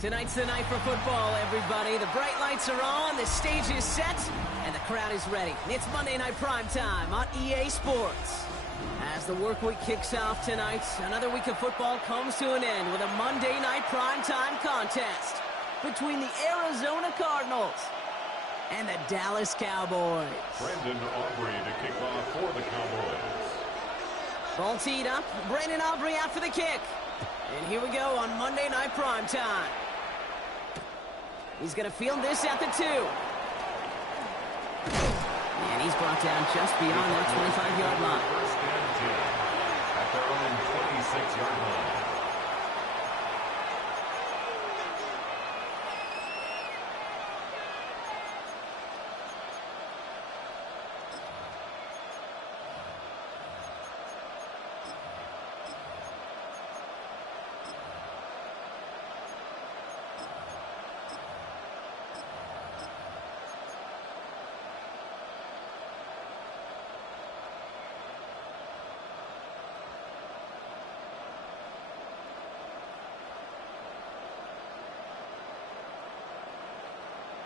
Tonight's the night for football, everybody. The bright lights are on, the stage is set, and the crowd is ready. It's Monday Night Primetime on EA Sports. As the work week kicks off tonight, another week of football comes to an end with a Monday Night Primetime contest between the Arizona Cardinals and the Dallas Cowboys. Brandon Aubrey to kick off for the Cowboys. Ball teed up, Brandon Aubrey out for the kick. And here we go on Monday Night Primetime. He's going to field this at the 2. And he's brought down just beyond that 25-yard line. First and 10 at their own 26-yard line.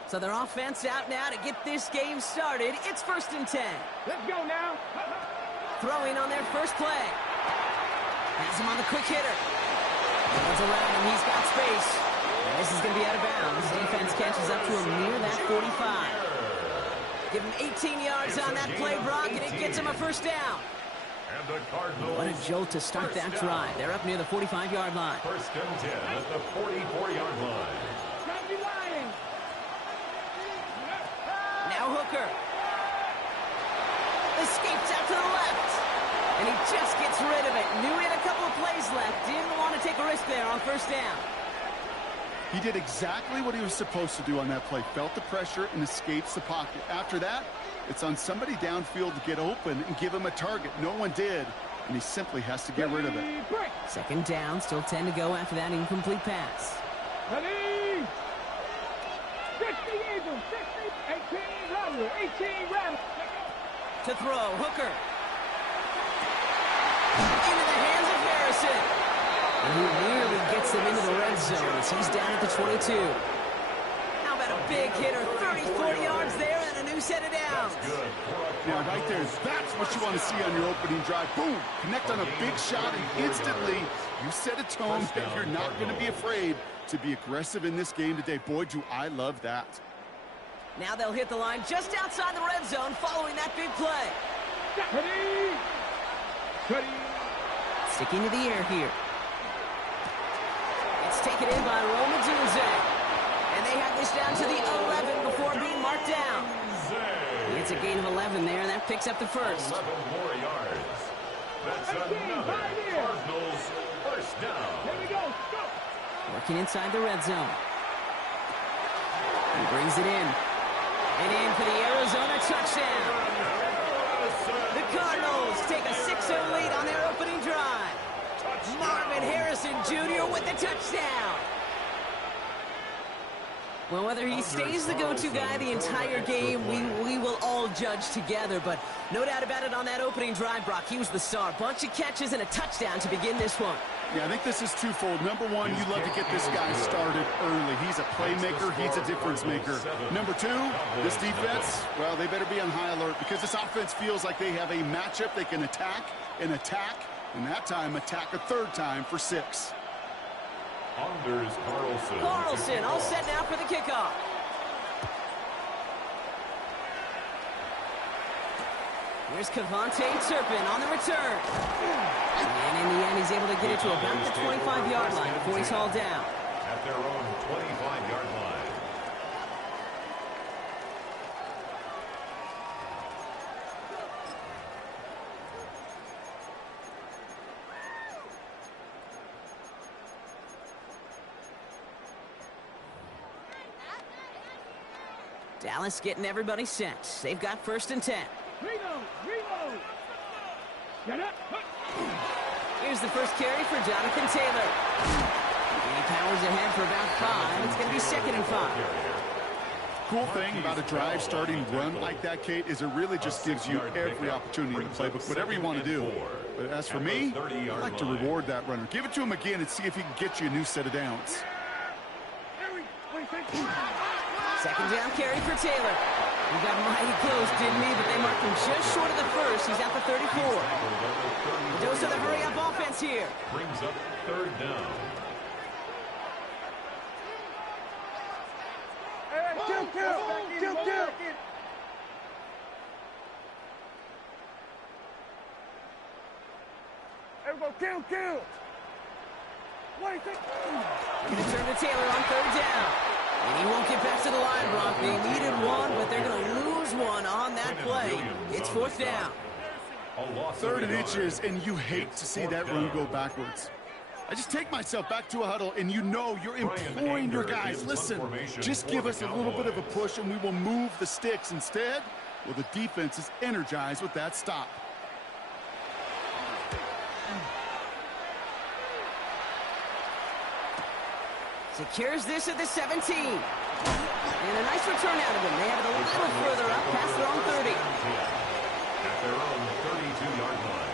So their offense out now to get this game started. It's first and 10. Let's go now. Throwing on their first play. Has him on the quick hitter. Runs around him. He's got space. And this is going to be out of bounds. Defense catches up to him near that 45. Give him 18 yards on that play, Brock, and it gets him a first down. And the Cardinals. What a jolt to start that drive. They're up near the 45-yard line. First and 10 at the 44-yard line. Now Hooker. Escapes out to the left. And he just gets rid of it. Knew he had a couple of plays left. Didn't want to take a risk there on first down. He did exactly what he was supposed to do on that play. Felt the pressure and escapes the pocket. After that, it's on somebody downfield to get open and give him a target. No one did, and he simply has to get rid of it. Second down, still 10 to go after that incomplete pass. Ready? 60 Eagles, 60, 18 Rattler, 18 Rattler. To throw, Hooker. Into the hands of Harrison. And he nearly gets them into the red zone as he's down at the 22. How about a big hitter, 34 yards there and a new set of downs. Yeah, right there. That's what you want to see on your opening drive. Boom! Connect on a big shot, and instantly you set a tone that you're not going to be afraid to be aggressive in this game today. Boy, do I love that. Now they'll hit the line just outside the red zone following that big play. Ready? Ready? Sticking to the air here. It's taken in by Romadunze. And they have this down to the 11 before being marked down. It's a gain of 11 there, and that picks up the first. 11 more yards. That's another Cardinals first down. Here we go. Go. Working inside the red zone. He brings it in. And in for the Arizona touchdown. The Cardinals take a 6-0 lead on their opening drive. Marvin Harrison Jr. with the touchdown. Well, whether he stays the go-to guy the entire game, we will all judge together. But no doubt about it on that opening drive, Brock, he was the star. Bunch of catches and a touchdown to begin this one. Yeah, I think this is twofold. Number one, you love to get this guy started early. He's a playmaker. He's a difference maker. Number two, this defense, well, they better be on high alert because this offense feels like they have a matchup they can attack, and that time attack a third time for 6. Anders Carlson. Carlson all set now for the kickoff. Here's Cavante Turpin on the return. And in the end, he's able to get it to about the 25-yard line before he's hauled down. At their own 25-yard line. Dallas getting everybody set. They've got first and 10. Reload. Get up. Here's the first carry for Jonathan Taylor. And he powers ahead for about 5. It's going to be 2nd and 5. Cool thing about a drive starting run like that, Kate, is it really just gives you every opportunity in the playbook, whatever you want to do. But as for me, I like to reward that runner. Give it to him again and see if he can get you a new set of downs. Second down carry for Taylor. He got mighty close, didn't he? But they marked him just short of the first. He's at the 34. The dose of the hurry-up offense here. Brings up third down. Kill. Everybody kill. Going to turn to Taylor on third down. And he won't get back to the line, Brock. They needed one, but they're going to lose one on that play. It's fourth down. Third and inches, and you hate to see that run go backwards. I just take myself back to a huddle, and you know you're imploring your guys, listen, just give us a little bit of a push, and we will move the sticks. Instead, well, the defense is energized with that stop. Secures this at the 17. And a nice return out of him. They have it a little further up past their own 30. At their own 32-yard line.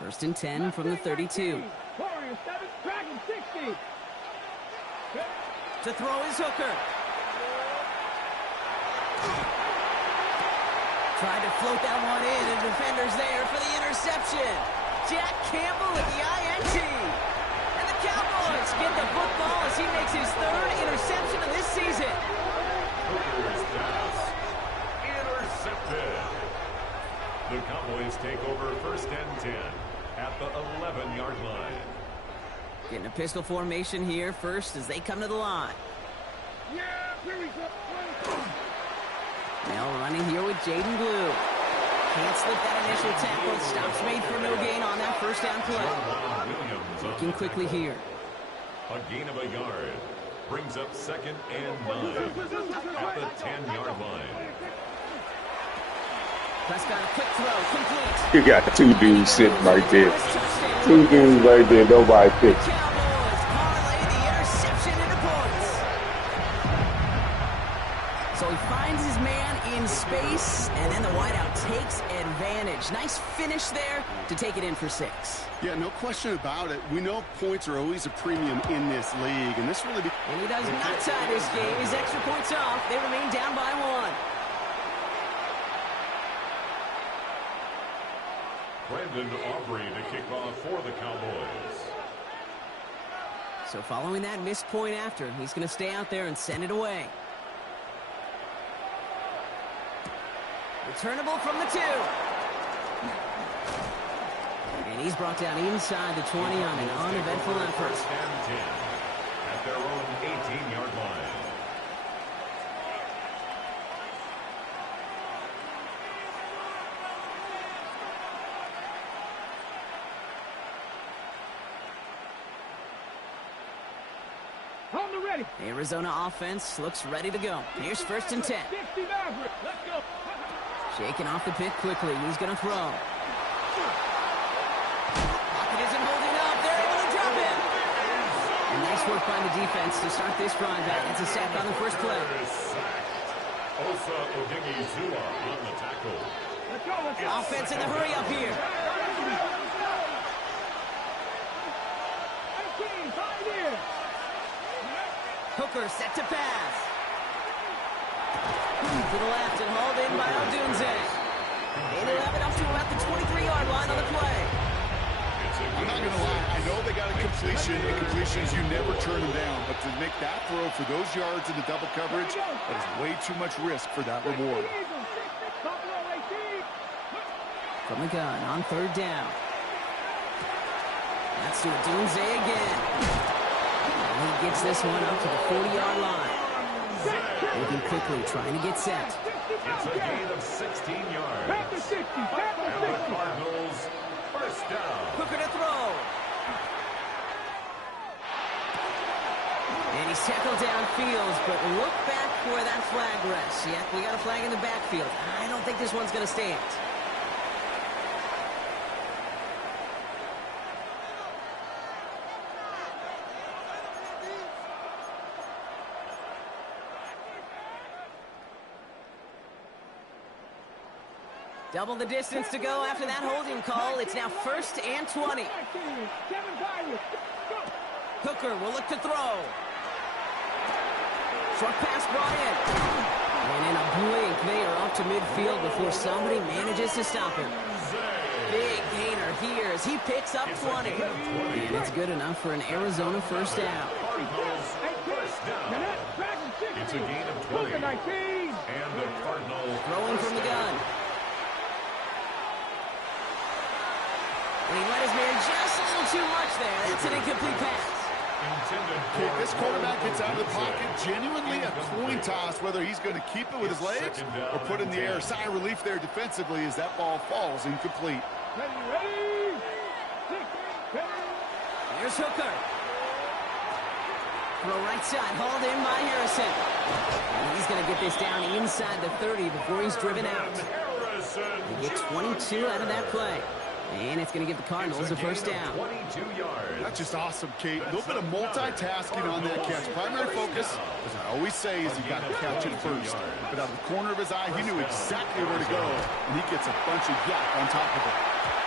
First and 10 from the 32. Warriors 7, Dragon 60. To throw is Hooker. Tried to float that one in, and the defender's there for the interception. Jack Campbell with the INT. And the Cowboys get the football as he makes his third interception of this season. Hooker's pass intercepted. The Cowboys take over first and 10 at the 11-yard line. Getting a pistol formation here first as they come to the line. Yeah, here we go. Now running here with Jaden Blue. Can't slip that initial tackle. Stops made for no gain on that first down play. Looking quickly here. A gain of a yard. Brings up second and 9 at the 10-yard line. Prescott, a quick throw, complete. You got two dudes sitting right there. Two dudes right there, nobody picks. Cowboys parlay the interception into points. So he finds his man in space, and then the wideout takes advantage. Nice finish there to take it in for 6. Yeah, no question about it. We know points are always a premium in this league, and this really... And he does not tie this game. His extra points off. They remain down by 1. Brandon Aubrey to kick off for the Cowboys. So following that missed point after, he's going to stay out there and send it away. Returnable from the 2. And he's brought down inside the 20 on an uneventful effort. First and 10 at their own 18-yard line. On the ready. Arizona offense looks ready to go. Here's first and 10. 60 Maverick. Let's go. Shaking off the pit quickly. He's going to throw. Pocket isn't holding up. They're able to drop him. And nice work by the defense to start this drive back. It's a sack on the first play. Osa Odigizua on the tackle. Let's go. Offense in the hurry up here. 18, 5 here. Hooker set to pass. To the left and hauled in by Odunze. And they'll have it up to about the 23-yard line on the play. I'm not going to lie. I know they got a completion, and completions, you never turn them down. But to make that throw for those yards in the double coverage, that is way too much risk for that reward. From the gun on third down. That's to Odunze again. And he gets this one up to the 40-yard line. Looking quickly, trying to get set. It's a gain of 16 yards. Back to 60. Back to 60. And the Cardinals first down. Hooker to throw. And he's tackled downfield, but look back where that flag rests. Yeah, we got a flag in the backfield. I don't think this one's going to stand. Double the distance to go after that holding call. It's now 1st and 20. Hooker will look to throw. Short pass brought in. And in a blink, they are up to midfield before somebody manages to stop him. Big gainer here as he picks up 20. And it's good enough for an Arizona first down. It's a gain of 20. And the Cardinals throwing from the gun. And he let his man just a little too much there. That's an incomplete pass. Okay, this quarterback gets out of the pocket, genuinely a coin toss, whether he's going to keep it with his legs or put it in the air. Sigh of relief there defensively as that ball falls incomplete. Here's Hooker. Throw right side, hauled in by Harrison. And he's going to get this down inside the 30 before he's driven out. They get 22 out of that play. And it's going to give the Cardinals a first down. 22 yards. That's just awesome, Kate. A little bit of multitasking on that catch. Primary focus, as I always say, is you got to catch it first. But out of the corner of his eye, he knew exactly where to go, and he gets a bunch of yak on top of it.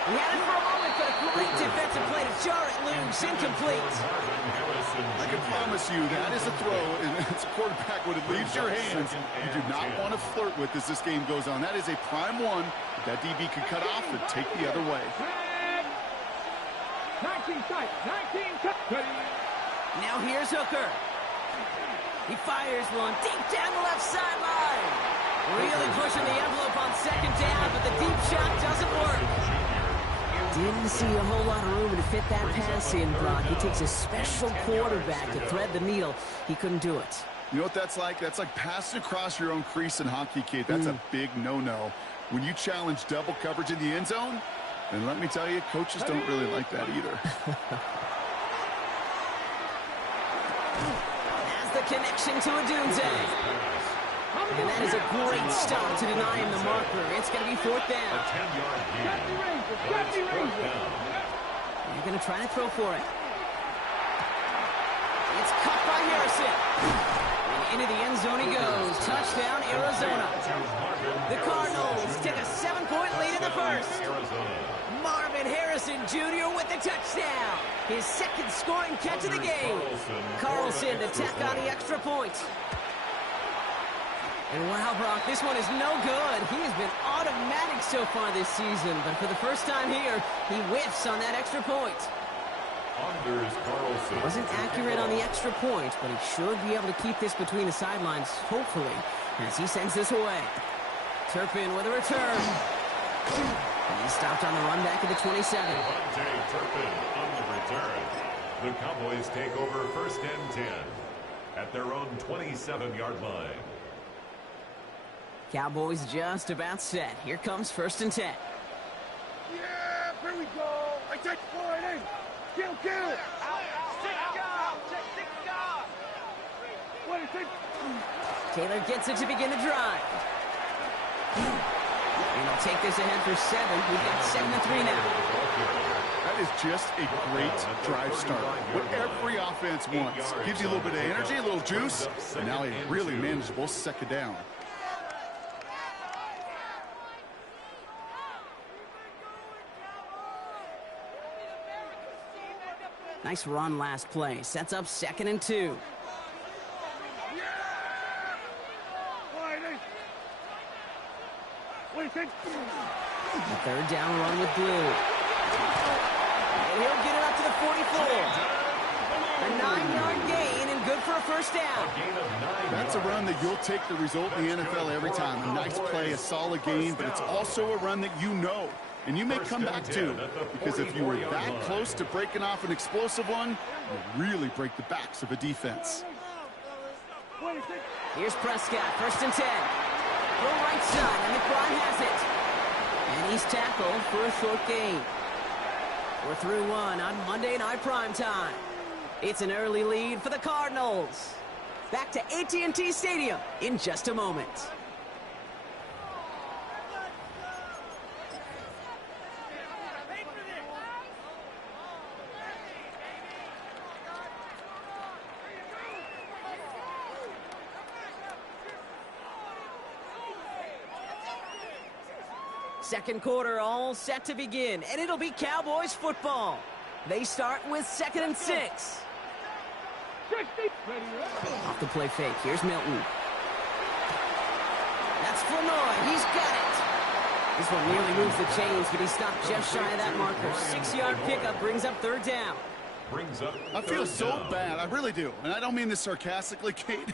He had it for a moment, but a great defensive play to jar it loose, incomplete. I can promise you that is a throw, and it's a quarterback when it leaves your hands, you do not want to flirt with as this game goes on. That is a prime one that DB could cut off and take the other way. 19 tight, 19 cut. Now here's Hooker. He fires one deep down the left sideline. Really pushing the envelope on second down, but the deep shot doesn't work. Didn't see a whole lot of room to fit that pass in, Brock. It takes a special quarterback to thread the needle. He couldn't do it. You know what that's like? That's like passing across your own crease in hockey, Kate. That's a big no-no. When you challenge double coverage in the end zone, and let me tell you, coaches don't really like that either. Has the connection to Adunze. And that is a great stop to deny him the marker. It's going to be 4th down. A 10-yard gain. They're going to try to throw for it. It's caught by Harrison. And into the end zone he goes. Touchdown, Arizona. The Cardinals take a 7-point lead in the first. Marvin Harrison Jr. with the touchdown. His second scoring catch of the game. Carlson to tack on the extra point. And wow, Brock, this one is no good. He has been automatic so far this season, but for the first time here, he whiffs on that extra point. Anders Carlson. Wasn't accurate on the extra point, but he should be able to keep this between the sidelines, hopefully, as he sends this away. Turpin with a return. And he stopped on the run back at the 27. Turpin on the return. The Cowboys take over 1st and 10 at their own 27-yard line. Cowboys just about set. Here comes 1st and 10. Yeah, here we go. I take point in. Kill. What is it? Taylor gets it to begin the drive. And he'll take this ahead for 7. We've got 7-3 now. That is just a great drive start. What every offense wants. Gives you a little bit of energy, a little juice, and now a really manageable second down. Nice run last play. Sets up 2nd and 2. What do you think? The 3rd down run with Blue. And he'll get it up to the 44. A 9-yard gain and good for a first down. That's a run that you'll take the result in the NFL every time. A nice play, a solid gain, but it's also a run that you know. And you may come back to, because if you were that close to breaking off an explosive one, you'll really break the backs of a defense. Here's Prescott, 1st and 10. Go right side, and McBride has it. And he's tackled for a short gain. We're through one on Monday Night Primetime. It's an early lead for the Cardinals. Back to AT&T Stadium in just a moment. Second quarter all set to begin, and it'll be Cowboys football. They start with 2nd and 6. Off the play fake. Here's Milton. That's Flournoy. He's got it. This one nearly moves the chains, but he stopped just shy of that marker. 6-yard pickup brings up 3rd down. I feel so bad. I really do. And I don't mean this sarcastically, Kate.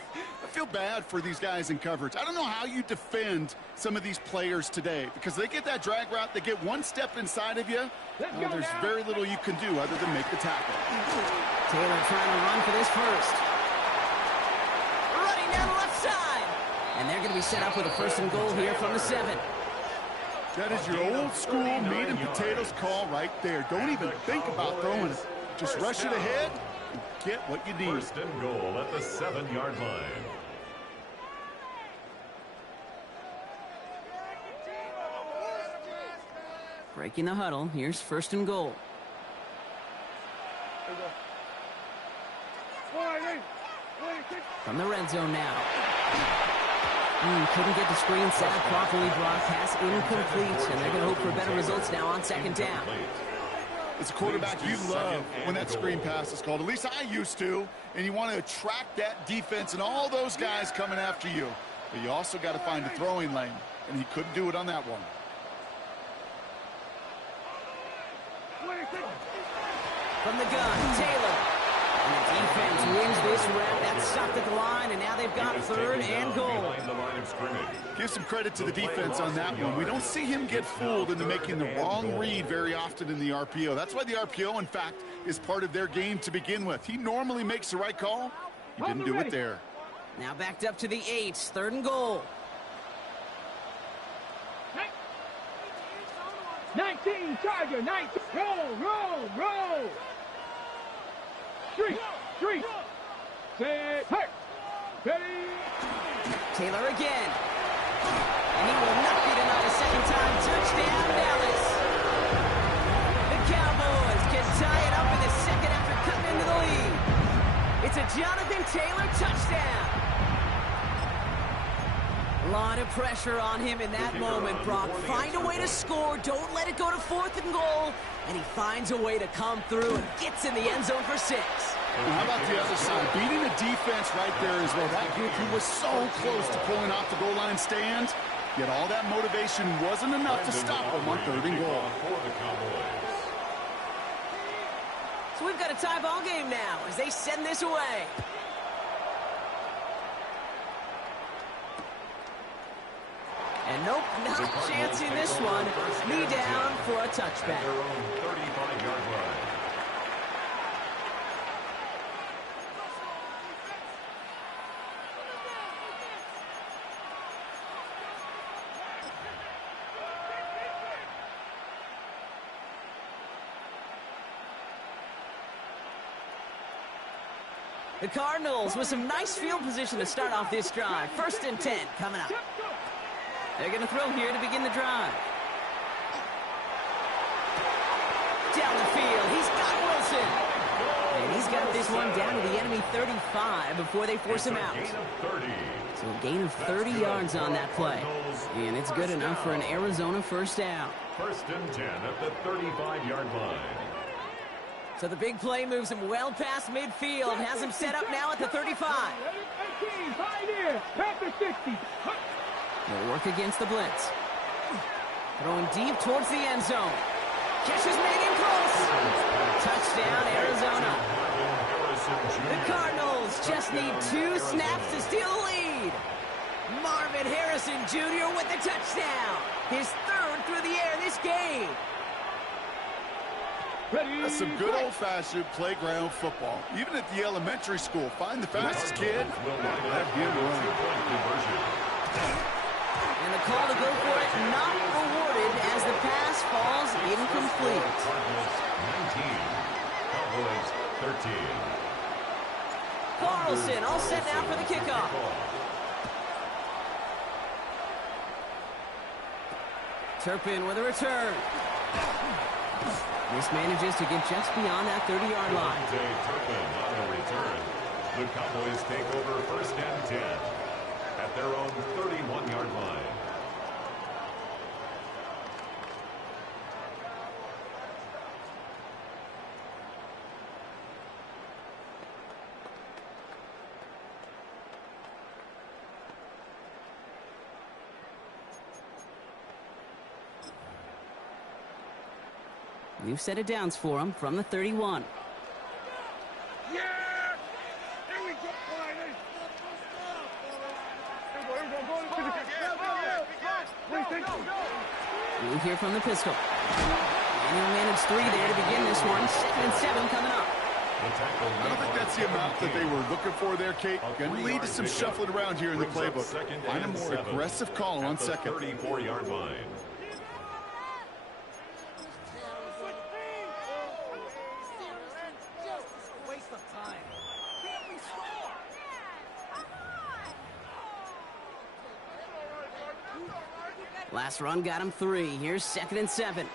I feel bad for these guys in coverage. I don't know how you defend some of these players today because they get that drag route, they get one step inside of you. There's very little you can do other than make the tackle. Taylor trying to run for this first. Running down the left side. And they're going to be set up with a 1st and goal here from the 7. That is your old school meat and potatoes call right there. Don't even think about throwing it. Just rush it ahead and get what you need. 1st and goal at the 7-yard line. Breaking the huddle. Here's 1st and goal. From the red zone now. Couldn't get the screen set up properly. Broadcast incomplete, and they're going to hope for better results now on 2nd down. As a quarterback, you love when that screen pass is called. At least I used to. And you want to attract that defense and all those guys coming after you. But you also got to find a throwing lane, and he couldn't do it on that one. From the gun, Taylor. And the defense wins this rep. That's stopped at the line, and now they've got 3rd and goal. Give some credit to the defense on that one. We don't see him get fooled into making the wrong read very often in the RPO. That's why the RPO, in fact, is part of their game to begin with. He normally makes the right call. He didn't do it there. Now backed up to the 8, 3rd and goal. 19, Charger, 19. Roll. Street. Set. Ready. Taylor again. And he will not be denied a 2nd time. Touchdown, Dallas. The Cowboys can tie it up in the 2nd after cutting into the lead. It's a Jonathan Taylor touchdown. A lot of pressure on him in that moment, Brock. Find a way to score. Don't let it go to 4th and goal. And he finds a way to come through and gets in the end zone for 6. And how about the other side? Beating the defense right there as well. That group who was so close to pulling off the goal line stand, yet all that motivation wasn't enough to stop them on 3rd and goal. So we've got a tie ball game now as they send this away. And nope, not a chance in this one. Knee down for a touchback. The Cardinals with some nice field position to start off this drive. 1st and 10 coming up. They're going to throw here to begin the drive. Down the field, he's got Wilson. And he's got this one down to the enemy 35 before they force him out. So a gain of 30 yards on that play. And it's good enough for an Arizona 1st down. 1st and 10 at the 35-yard line. So the big play moves him well past midfield. Has him set up now at the 35. They'll work against the blitz. Throwing deep towards the end zone. Catch is made in close. Touchdown, Arizona. The Cardinals just need 2 snaps to steal the lead. Marvin Harrison Jr. with the touchdown. His 3rd through the air this game. That's some good old-fashioned playground football. Even at the elementary school, find the fastest kid, let him run. And the call to go for it not rewarded as the pass falls incomplete. Cowboys 13. Carlson all set now for the kickoff. Turpin with a return. This manages to get just beyond that 30-yard line. Turpin on the return. The Cowboys take over 1st and 10 at their own 31-yard line. New set of downs for him from the 31. Yeah! Here we go! Blue here from the pistol. And he'll manage 3 there to begin this one. 2nd and 7 coming up. I don't think that's the amount that they were looking for there, Kate. Going to lead to some shuffling around here in the playbook. Find a more aggressive call on second. 34-yard line. Last run got him 3. Here's 2nd and 7.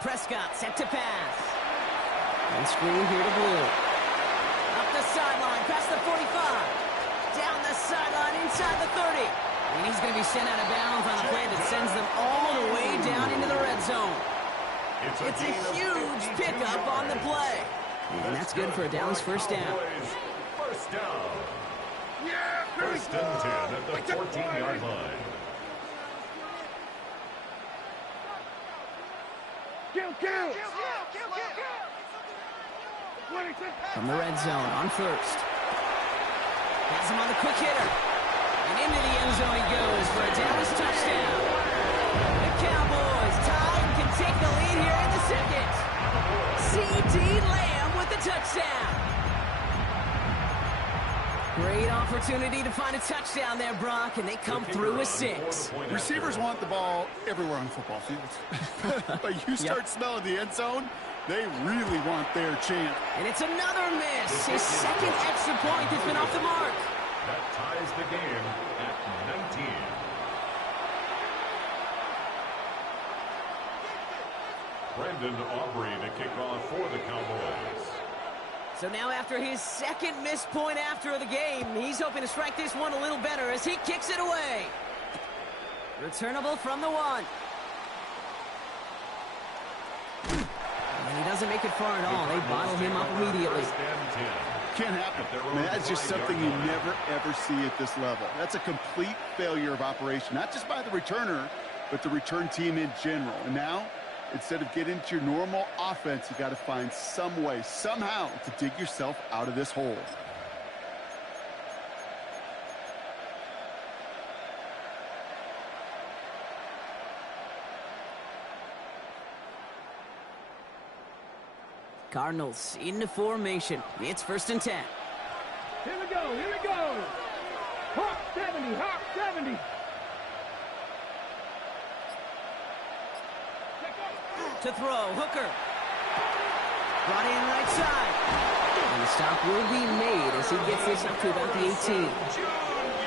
Prescott set to pass. And screen here to Blue. Up the sideline, past the 45. Down the sideline, inside the 30. And he's going to be sent out of bounds on a play that sends them all the way down into the red zone. It's a huge pickup on the play. And that's good for a Dallas first down. First down. Yeah! First and 10 at the 14-yard line. Kill! From the red zone on first. Has him on the quick hitter. And into the end zone he goes for a Dallas touchdown. The Cowboys tie and can take the lead here in the second. C.D. Lamb with the touchdown. Great opportunity to find a touchdown there, Brock, and they come through with 6. Receivers want the ball everywhere on football fields. But you start smelling the end zone, they really want their chance. And it's another miss. His second extra point that's been off the mark. That ties the game at 19. Brendan Aubrey to kick off for the Cowboys. So now after his second missed point after the game, he's hoping to strike this one a little better as he kicks it away. Returnable from the 1. And he doesn't make it far at all. They bottle him up immediately. Can't happen. I mean, that's just something you never, ever see at this level. That's a complete failure of operation, not just by the returner, but the return team in general. And now, instead of getting into your normal offense, you got to find some way, somehow, to dig yourself out of this hole. Cardinals into formation. It's 1st and 10. Here we go! Hawk 70! To throw, Hooker. Brought in right side. And the stop will be made as he gets this up to about the 18.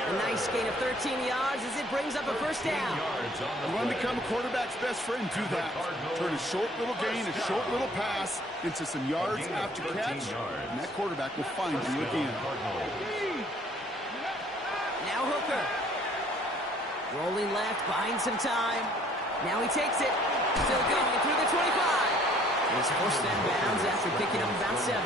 A nice gain of 13 yards as it brings up a first down. You want to become a quarterback's best friend, do that. Turn a short little gain, a short little pass into some yards after catch, and that quarterback will find you again. Now Hooker. Rolling left, buying some time. Now he takes it. Still going through the 25. He's forced that bounds after picking up about 7.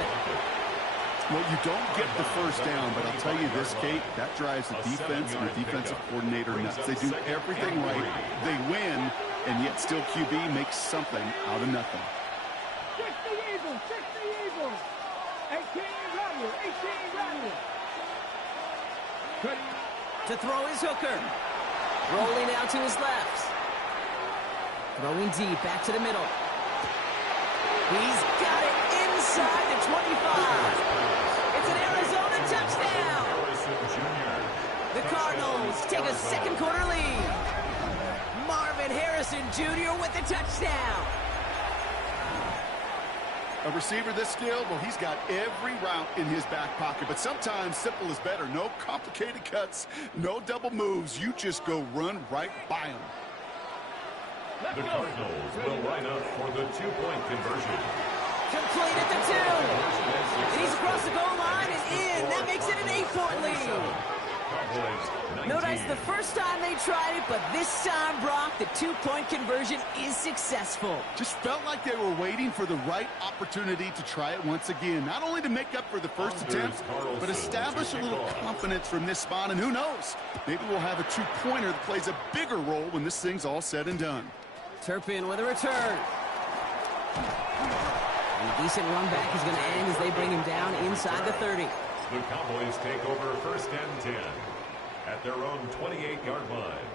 Well, you don't get the first down, but I'll tell you this, Kate, that drives the defense and the defensive coordinator nuts. They do everything right. They win, and yet still QB makes something out of nothing. Check the Eagles! 18 right here. To throw is Hooker. Rolling out to his left. Throwing deep, back to the middle. He's got it inside the 25. It's an Arizona touchdown. The Cardinals take a second quarter lead. Marvin Harrison Jr. with the touchdown. A receiver this skilled, well, he's got every route in his back pocket, but sometimes simple is better. No complicated cuts, no double moves. You just go run right by him. The Cardinals will line up for the 2-point conversion. Complete at the 2. And he's across the goal line and in. That makes it an 8-point lead. Notice the first time they tried it, but this time, Brock, the 2-point conversion is successful. Just felt like they were waiting for the right opportunity to try it once again. Not only to make up for the first attempt, but establish a little confidence from this spot. And who knows, maybe we'll have a 2-pointer that plays a bigger role when this thing's all said and done. Turpin with a return. And a decent run back is going to end as they bring him down inside the 30. The Cowboys take over first and 10 at their own 28-yard line.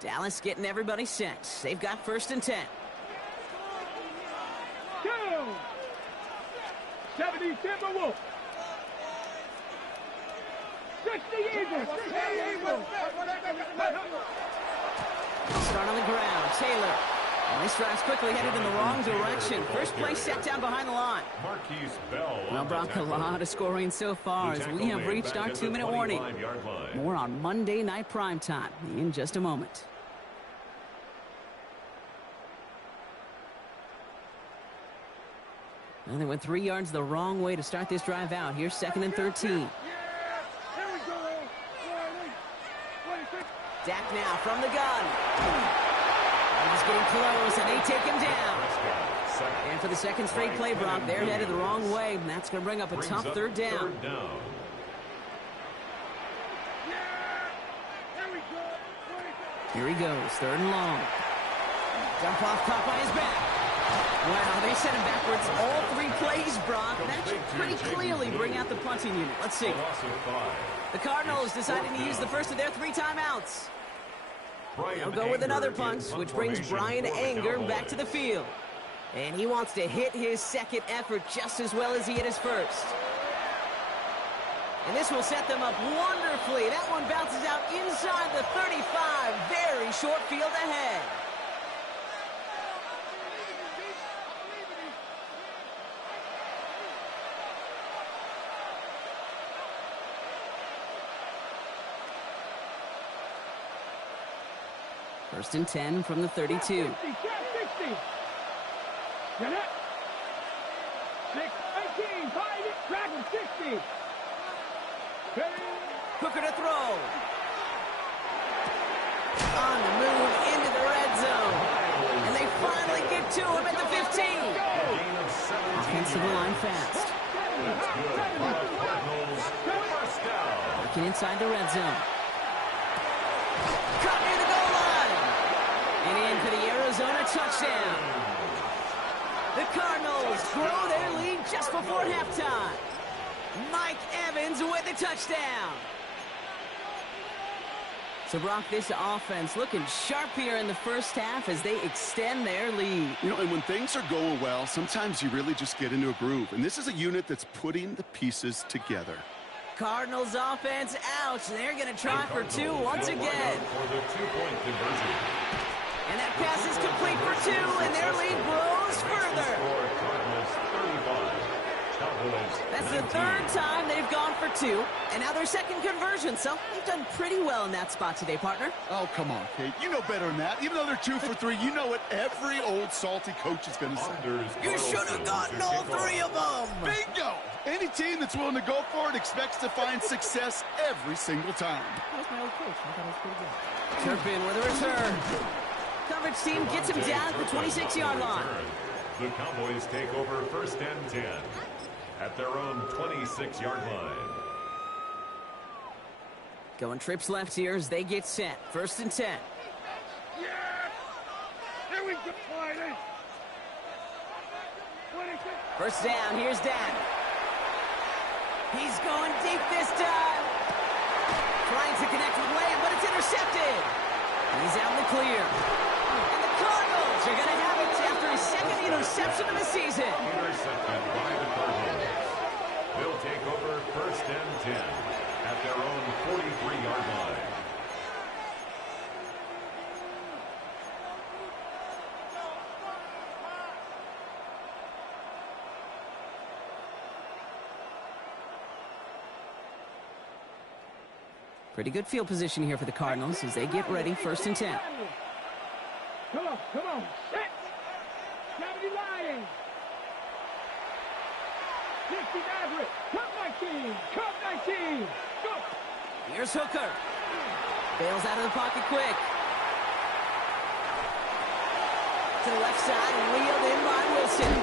Dallas getting everybody set. They've got first and 10. 70 Timberwolves. 60 Eagles. Start on the ground. Taylor. And this drive's quickly headed in the wrong direction. First play set down behind the line. Marquise Bell. Well, Brock, a lot of scoring so far as we have reached our 2-minute warning. More on Monday Night Primetime in just a moment. And they went 3 yards the wrong way to start this drive out. Here's 2nd and 13. Dak now from the gun. He's getting close, and they take him down. And for the second straight play, Brock, they're headed the wrong way, and that's going to bring up a tough third down. Here he goes, 3rd and long. Dump off, caught by his back. Wow, they sent him backwards all 3 plays, Brock. That should pretty clearly bring out the punting unit. Let's see. The Cardinals deciding to use the first of their 3 timeouts. They'll go with another punt, which brings Brian Anger back to the field. And he wants to hit his second effort just as well as he hit his first. And this will set them up wonderfully. That one bounces out inside the 35. Very short field ahead. First and 10 from the 32. 60. Get it. 6-18. Find it. Track him. 60. Hooker to throw. On the move into the red zone. And they finally get to him at the 15. Offensive line fast. Working inside the red zone. Caught near the goal line. And in for the Arizona touchdown. The Cardinals grow their lead just before halftime. Mike Evans with the touchdown. So, Brock, this offense looking sharp here in the first half as they extend their lead. You know, and when things are going well, sometimes you really just get into a groove. And this is a unit that's putting the pieces together. Cardinals offense out. They're going to try for 2 once again. For the 2-point conversion. And that pass is complete for 2, and their lead grows further. Cardinals 35. That's the 3rd time they've gone for 2, and now their second conversion. So they've done pretty well in that spot today, partner. Oh, come on, Kate. You know better than that. Even though they're 2 for 3, you know what every old salty coach is going to say. You should have gotten all 3 of them. Bingo! Any team that's willing to go for it expects to find success every single time. That was my old coach. I thought it was pretty good. Turpin with a return. Coverage team gets him down at the 26-yard line. The Cowboys take over first and 10 at their own 26-yard line. Going trips left here as they get set. First and 10. Yeah! Here we go. First down, here's Dak. He's going deep this time. Trying to connect with Lamb, but it's intercepted. He's out in the clear. And the Cardinals are going to have it after his second interception of the season. Intercepted by the Cardinals. They'll take over first and 10 at their own 43-yard line. Pretty good field position here for the Cardinals as they get ready. First and 10. Come on. Set. 70 Lions. 60 Maverick. Cut 19. Go. Here's Hooker. Bails out of the pocket quick. To the left side and wheeled in by Wilson.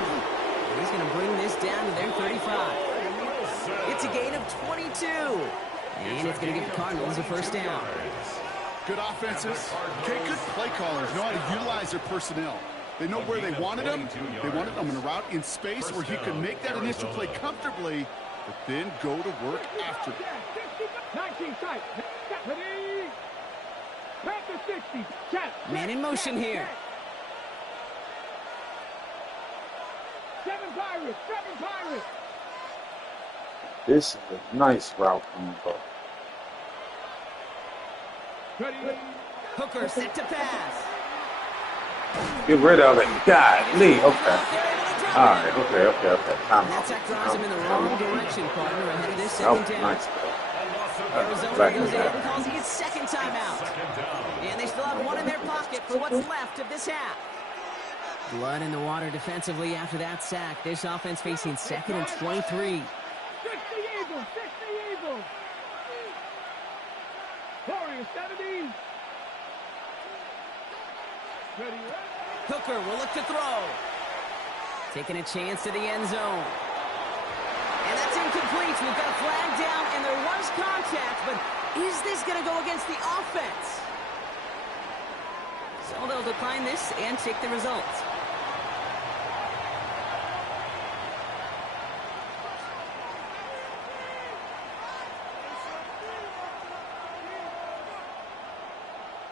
And he's going to bring this down to their 35. It's a gain of 22. And it's going to give the Cardinals a first down. Good offenses. Okay, good play callers know how to utilize their personnel. They know where they wanted them. They wanted them in a route in space where he could make that initial play comfortably, but then go to work after it. 19 tight. Ready? Back to 60. Man in motion here. 7 Pirates. This is a nice route from the ball. Ready? Hooker set to pass. Get rid of it. God, Lee. Okay. All right. Okay. Time That out. sack drives him in the wrong direction, partner, ahead of this second down. Nice. Arizona goes ahead and calls his second timeout. And they still have one in their pocket for what's left of this half. Blood in the water defensively after that sack. This offense facing 2nd and 23. 60 Eagles. Warriors 70. Ready? Hooker will look to throw. Taking a chance to the end zone. And that's incomplete. We've got a flag down, and there was contact, but is this going to go against the offense? So they'll decline this and take the results.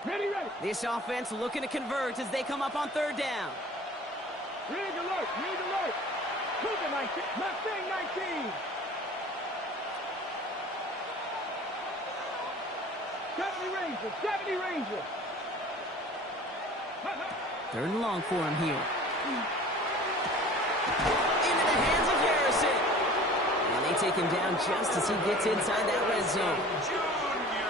Ready. This offense looking to convert as they come up on 3rd down. Rig alert. Cougar 19. Mustang 19. 70 Rangers. 3rd and long for him here. Into the hands of Harrison. And they take him down just as he gets inside that red zone.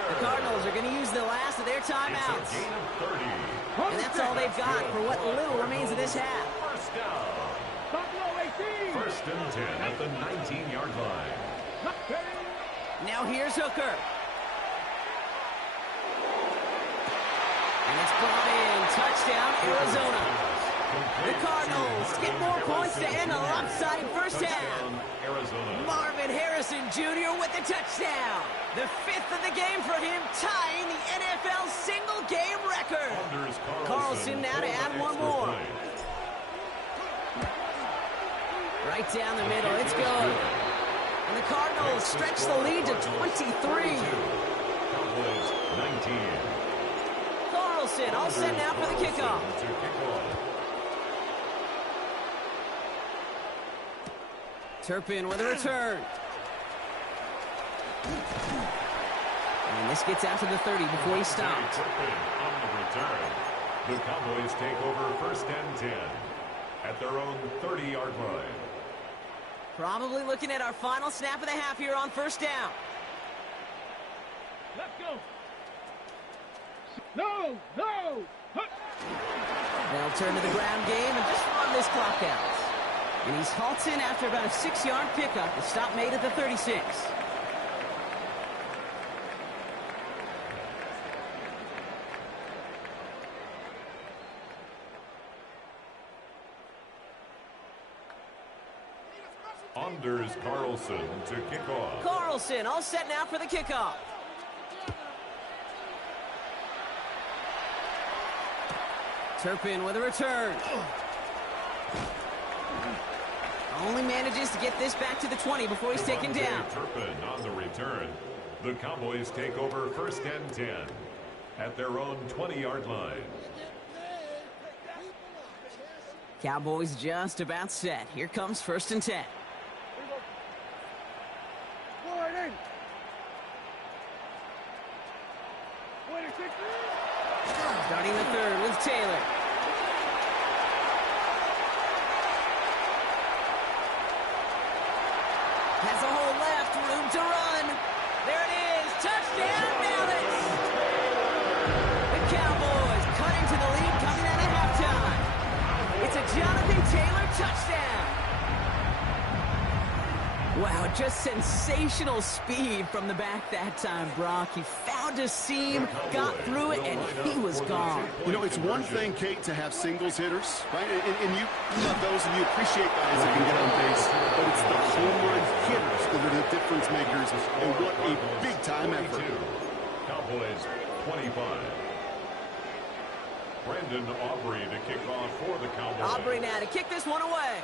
The Cardinals are going to use the last of their timeouts. And that's all they've got for what little remains of this half. Buffalo 18. First and 10 at the 19-yard line. Now here's Hooker. And it's brought in. Touchdown, Arizona. The Cardinals get more points to end a lopsided first half. Marvin Harrison Jr. with the touchdown. The 5th of the game for him, tying the NFL single-game record. Carlson now to add one more. Right down the middle, it's good. And the Cardinals stretch the lead to 23. Carlson all set now for the kickoff. Turpin with a return. And this gets out to the 30 before he stops. Turpin on the return. The Cowboys take over 1st and 10 at their own 30-yard line. Probably looking at our final snap of the half here on 1st down. Let's go. No. They'll turn to the ground game and just run this clock out. And he's halted after about a 6-yard pickup. The stop made at the 36. Anders Carlson to kick off. Carlson all set now for the kickoff. Turpin with a return. Only manages to get this back to the 20 before he's taken down. Turpin on the return. The Cowboys take over 1st and 10 at their own 20-yard line. Cowboys just about set. Here comes 1st and 10. Starting the 3rd with Taylor. Has a hole left, room to run. There it is, touchdown Dallas! The Cowboys cutting to the lead coming out of halftime. It's a Jonathan Taylor touchdown. Wow, just sensational speed from the back that time, Brock. He found a seam, got through it, and he was gone. You know, it's one thing, Kate, to have singles hitters, right? And you love those, and you appreciate guys that can get on base. But it's the home run hitters that are the difference makers, and what a big-time effort. Cowboys 25. Brandon Aubrey to kick off for the Cowboys. Aubrey now to kick this one away.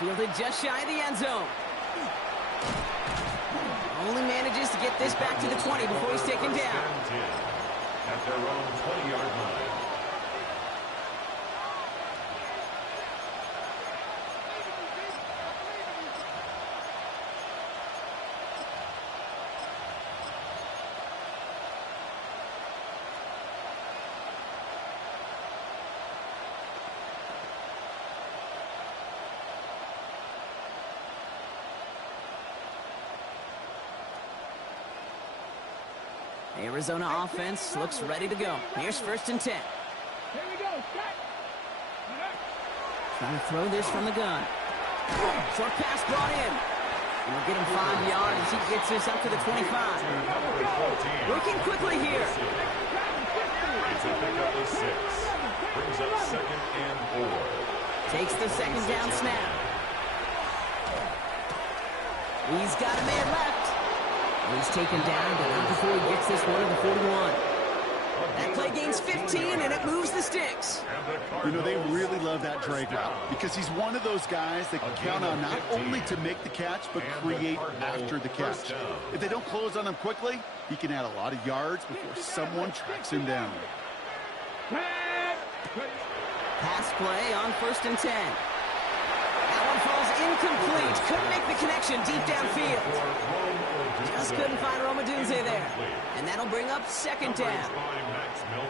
Fielded just shy of the end zone. Only manages to get this back to the 20 before he's taken down. At their own 20-yard line. Arizona offense looks ready to go. Here's 1st and 10. Here we go. Set. Trying to throw this from the gun. Short pass brought in. And we'll get him 5 yards as he gets this up to the 25. Working quickly here. It's a pickup of 6. Brings up 2nd and 4. Takes the 2nd down snap. He's got a man left. He's taken down, but not before he gets this one to the 41. That play gains 15, and it moves the sticks. You know, they really love that drag route because he's one of those guys that can count on not only to make the catch, but create after the catch. If they don't close on him quickly, he can add a lot of yards before someone tracks him down. Pass play on 1st and 10. That one falls incomplete. Couldn't make the connection deep downfield. Just couldn't find Romadunze there. And that'll bring up 2nd down.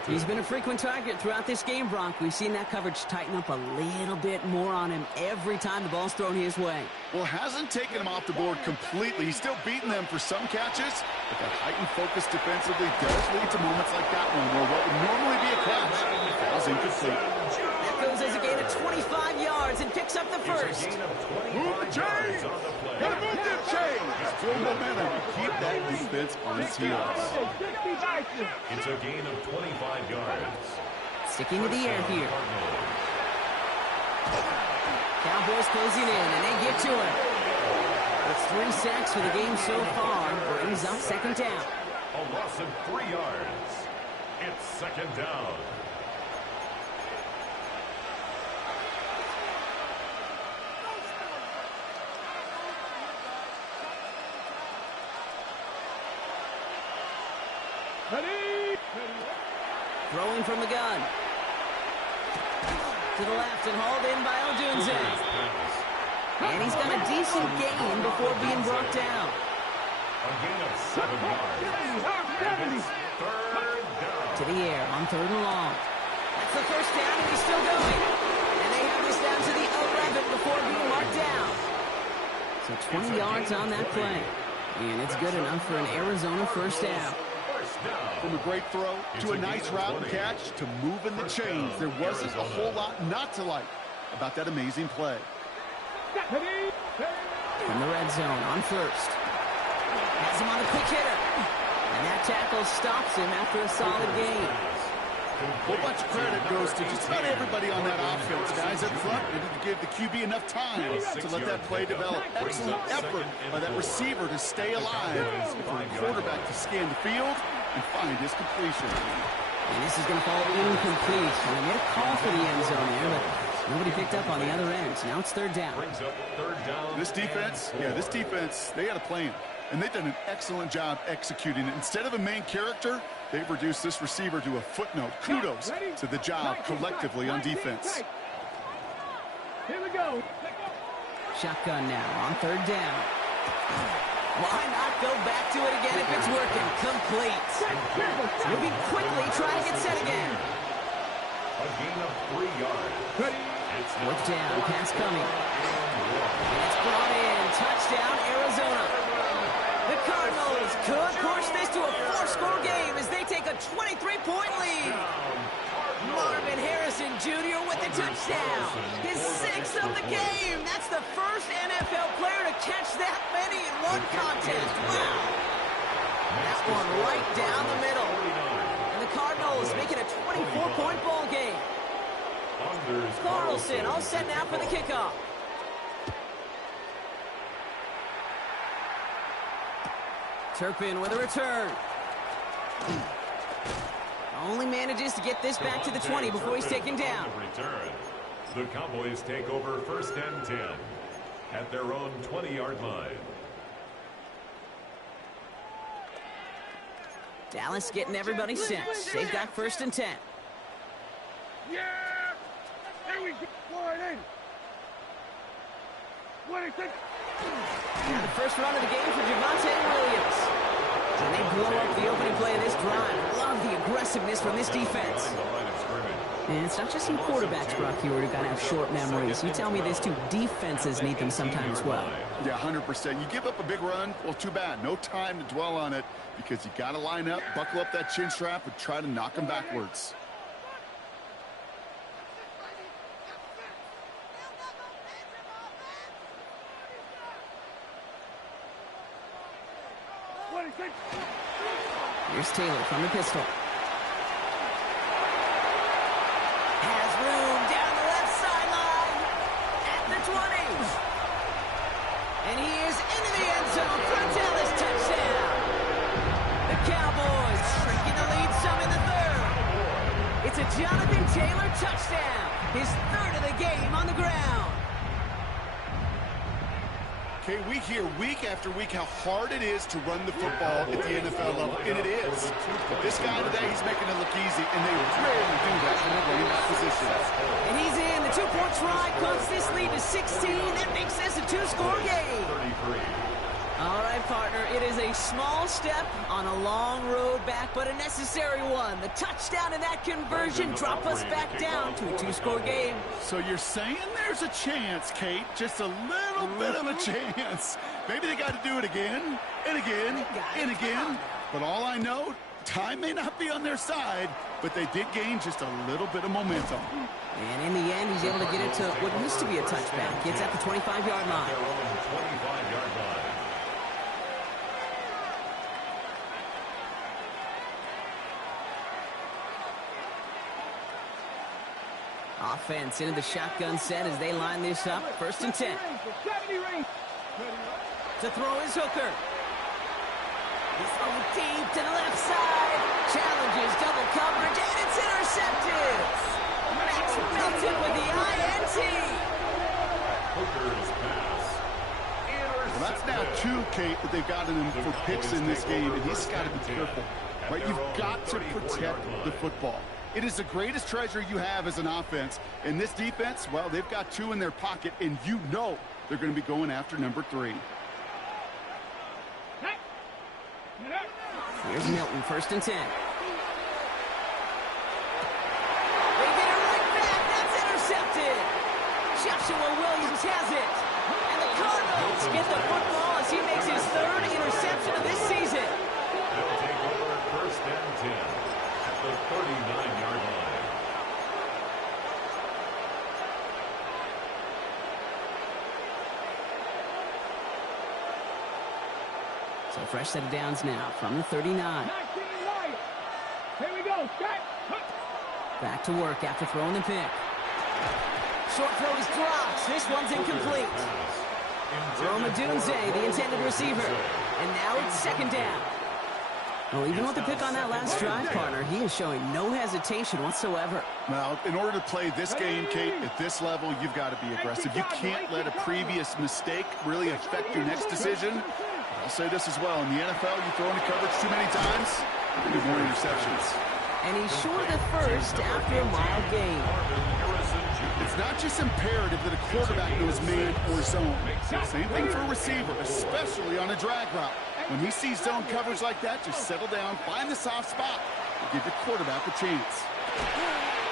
He's been a frequent target throughout this game, Brock. We've seen that coverage tighten up a little bit more on him every time the ball's thrown his way. Well, hasn't taken him off the board completely. He's still beating them for some catches, but that heightened focus defensively does lead to moments like that one where what would normally be a catch falls incomplete. That goes as a gain of 25 yards and picks up the 1st. Move the chains. Gotta move them chains. Build momentum and keep that defense on its heels. It's a gain of 25 yards. Sticking to the air here. Cowboys closing in, and they get to him. It's 3 sacks for the game so far. Brings up 2nd down. A loss of 3 yards. It's 2nd down. Throwing from the gun. To the left and hauled in by Odunze. And he's got a decent gain before being brought down. A gain of 7 yards. And it's 3rd down. To the air on 3rd and long. That's the 1st down, and he's still going. And they have this down to the 11 before being marked down. So 20 yards on that play. And it's good enough for an Arizona 1st down. From a great throw to a nice route and catch to moving the chains, there wasn't a whole lot not to like about that amazing play. From the red zone on 1st. Has him on a quick hitter. And that tackle stops him after a solid gain. A whole bunch of credit goes to just about everybody on that offense. Guys up front needed to give the QB enough time to let that play develop. Excellent effort by that receiver to stay alive for the quarterback to scan the field and find his completion. And this is going to fall incomplete. And they made a call for the end zone there, but nobody picked up on the other end. So now it's 3rd down. This defense, they had a plan. And they've done an excellent job executing it. Instead of a main character, they've reduced this receiver to a footnote. Kudos to the job collectively on defense. Here we go. Shotgun now on 3rd down. Why not go back to it again if it's working? Complete. Moving quickly, trying to get set again. A gain of 3 yards. Fourth down, pass coming. It's brought in. Touchdown, Arizona. The Cardinals could push this to a 4-score game as they take a 23-point lead. Marvin Harrison Jr. with the touchdown. His 6th of the game. That's the first NFL player to catch that many in one contest. Wow. That one right down the middle. And the Cardinals make it a 24-point ball game. Carlson all set now for the kickoff. Turpin with a return. Only manages to get this back to the 20 before he's taken down. The Cowboys take over 1st and 10 at their own 20-yard line. Dallas getting everybody set. They've got 1st and 10. Yeah! There we go. Fly it in. What is it? Now the first run of the game for Javonte Williams. And they blow up the opening play of this drive. Love the aggressiveness from this defense. And it's not just some quarterbacks, Brock, here who got to have short memories. You tell me these two defenses need them sometimes as well. Yeah, 100%. You give up a big run, well, too bad. No time to dwell on it because you got to line up, buckle up that chin strap, and try to knock them backwards. Here's Taylor from the pistol. Has room down the left sideline at the 20. And he is into the end zone for a Dallas touchdown. The Cowboys shrinking the lead some in the 3rd. It's a Jonathan Taylor touchdown. His 3rd of the game on the ground. Okay, we hear week after week how hard it is to run the football at the NFL level, and it is. But this guy today, he's making it look easy, and they rarely do that in the running back position. And he's in. The 2-point try cuts this lead to 16. That makes this a 2-score game. All right, partner, it is a small step on a long road back, but a necessary one. The touchdown and that conversion drop us back down to a 2-score game. So you're saying there's a chance, Kate, just a little bit of a chance. Maybe they got to do it again and again and again. But all I know, time may not be on their side, but they did gain just a little bit of momentum. And in the end, he's able to get it to what used to be a touchback. It's at the 25-yard line. Offense into the shotgun set as they line this up. 1st and 10. To throw his hooker. He's throwing deep to the left side. Challenges double coverage, and it's intercepted. Max Melton with the INT. Hooker's pass. Well, that's now 2, Kate, that they've gotten him for picks in this game, and he's got to be careful. Right? You've got to protect the football. It is the greatest treasure you have as an offense. And this defense, well, they've got 2 in their pocket, and you know they're going to be going after number 3. Here's Milton, 1st and 10. They get it right back. That's intercepted. Joshua Williams has it. And the Cardinals get the football as he makes his 3rd interception of this season. They'll take over 1st and 10 at the 39-yard line. So fresh set of downs now from the 39. Here we go. Back to work after throwing the pick. Short throw is dropped. This one's incomplete. Rome Odunze, the intended receiver. And now it's 2nd down. Well, even with the pick on that last drive, partner, he is showing no hesitation whatsoever. Well, in order to play this game, Kate, at this level, you've got to be aggressive. You can't let a previous mistake really affect your next decision. I'll say this as well. In the NFL, you throw into coverage too many times, you get more interceptions. And he's short of the 1st after a mild gain. It's not just imperative that a quarterback knows man or zone. Same thing for a receiver, especially on a drag route. When he sees zone coverage like that, just settle down, find the soft spot, and give your quarterback a chance.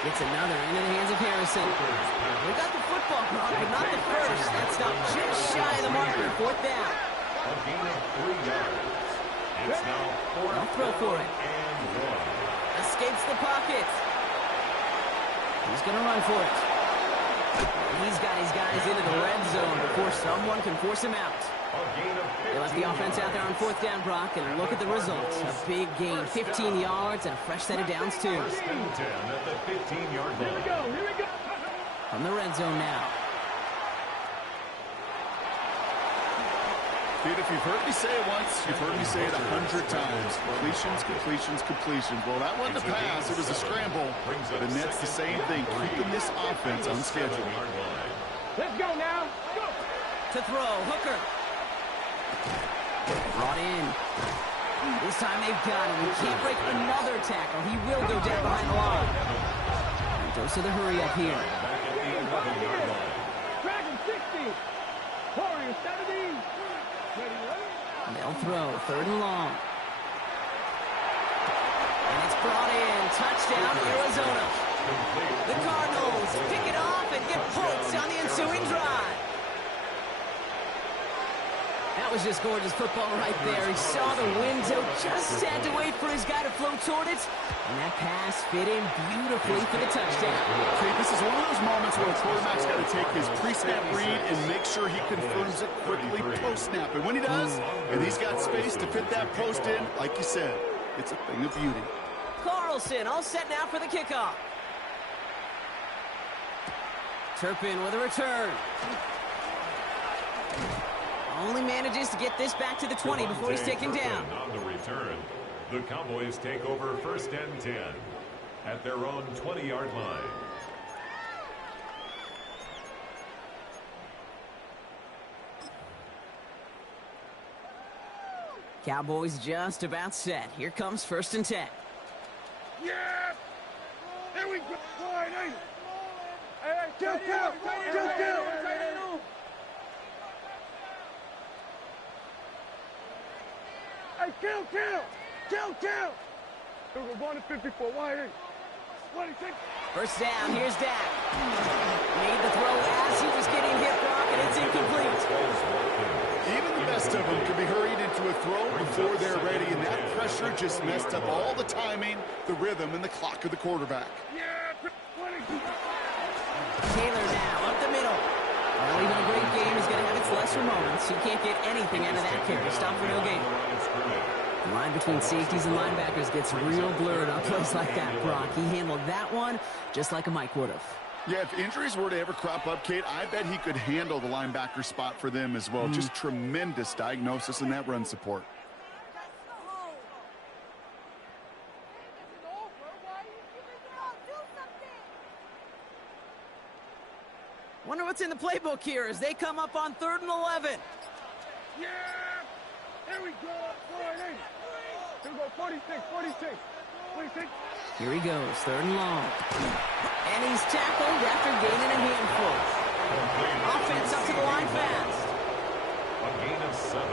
Gets another into the hands of Harrison. We got the football, but not the 1st. That stopped just shy of the marker. 4th down. A gain of 3 yards. It's now 4th throw for it. and 1. Escapes the pocket. He's going to run for it. He's got his guys into the red zone before someone can force him out. They left the offense out there on 4th down, Brock, and look at the results. A big gain, 15 yards, and a fresh set of downs, too. 1st and 10 at the 15-yard line. Here we go. From the red zone now. Dude, if you've heard me say it once, you've heard me say it 100 times. Completions, completions, completions. Well, that wasn't a pass. It was a scramble. But it nets the same thing, keeping this offense on schedule. Let's go now. Go. To throw, Hooker. Brought in. This time they've got him. He can't break another tackle. He will go down behind the line. And goes to the hurry up here. Dragon 60. Warrior 70. And they'll throw, 3rd and long. And it's brought in. Touchdown, Arizona. The Cardinals pick it off and get points on the ensuing drive. That was just gorgeous football right there. He saw the window, just had to wait for his guy to float toward it. And that pass fit in beautifully for the touchdown. Okay, this is one of those moments where a quarterback's got to take his pre-snap read and make sure he confirms it quickly post-snap. And when he does, and he's got space to fit that post in, like you said, it's a thing of beauty. Carlson all set now for the kickoff. Turpin with a return. Only manages to get this back to the 20 before he's taken down. On the return, the Cowboys take over 1st and 10 at their own 20-yard line. Cowboys just about set. Here comes 1st and 10. Yeah. Here we go. Hey, kill. Hey, kill. We're going to 54. Why ain't? 26. 1st down. Here's Dak. Made the throw as he was getting hit, Brock, and it's incomplete. Even the best of them can be hurried into a throw before they're ready, and that pressure just messed up all the timing, the rhythm, and the clock of the quarterback. Yeah, 20. Taylor now up the middle. Well, even a great game is going to have its lesser moments. He can't get anything out of that carry. Stop for no gain. The line between safeties and linebackers gets real blurred on plays like that, Brock. He handled that one just like a Mike would have. Yeah, if injuries were to ever crop up, Kate, I bet he could handle the linebacker spot for them as well. Just tremendous diagnosis in that run support. Wonder what's in the playbook here as they come up on 3rd and 11. Yeah. Here we go. 48. Here we go. 46. Here he goes, 3rd and long. And he's tackled after gaining a handful. Offense up to the line fast. A gain of 7.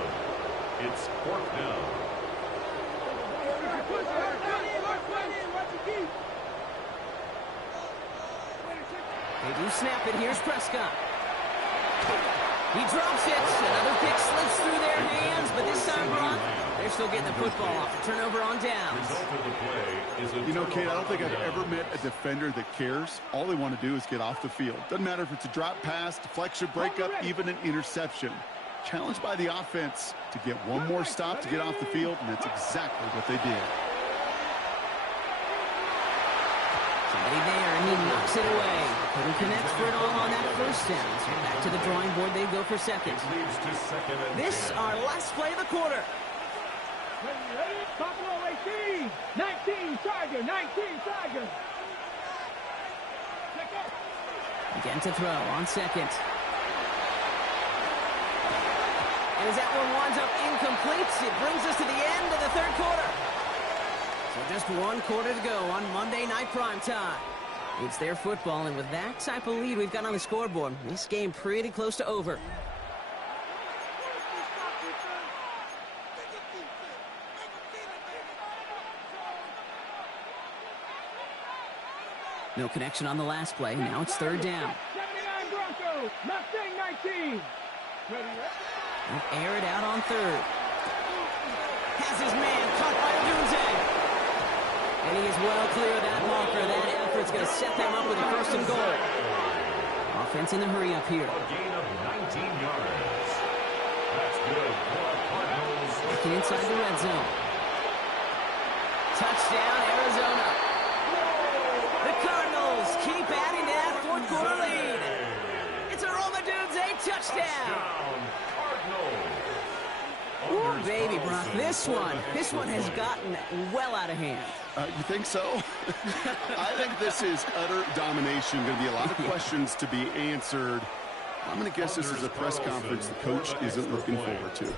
It's 4th down. They do snap it. Here's Prescott. He drops it. Another pick slips through their hands, but this time, Brock, they're still getting the football off. Turnover on downs. You know, Kate, I don't think I've ever met a defender that cares. All they want to do is get off the field. Doesn't matter if it's a drop pass, deflection, breakup, even an interception. Challenged by the offense to get one more stop to get off the field, and that's exactly what they did. Somebody there, and he knocks it away. Couldn't connect for it all on that 1st down. So back to the drawing board they go for 2nd. This, our last play of the quarter. Buffalo 18. 19, Tiger. 19, Tiger. Again to throw on 2nd. And as that one winds up incomplete, it brings us to the end of the 3rd quarter. So just 1 quarter to go on Monday Night Primetime. It's their football, and with that type of lead we've got on the scoreboard, this game pretty close to over. No connection on the last play. Now it's 3rd down. 79 Broncos. Mustang 19. They'll air it out on 3rd. Has his man caught by Dunze. And he is well clear of that marker. That effort's going to set them up with a first and goal. Offense in the hurry up here. A gain of 19 yards. That's good for the Cardinals. Looking inside the red zone. Touchdown, Arizona. The Cardinals keep adding to that fourth quarter lead. It's a roll the dudes, a touchdown. Ooh, baby, Brock, this one has gotten well out of hand. You think so? I think this is utter domination. Going to be a lot of questions to be answered. I'm going to guess this is a press conference the coach isn't looking forward to.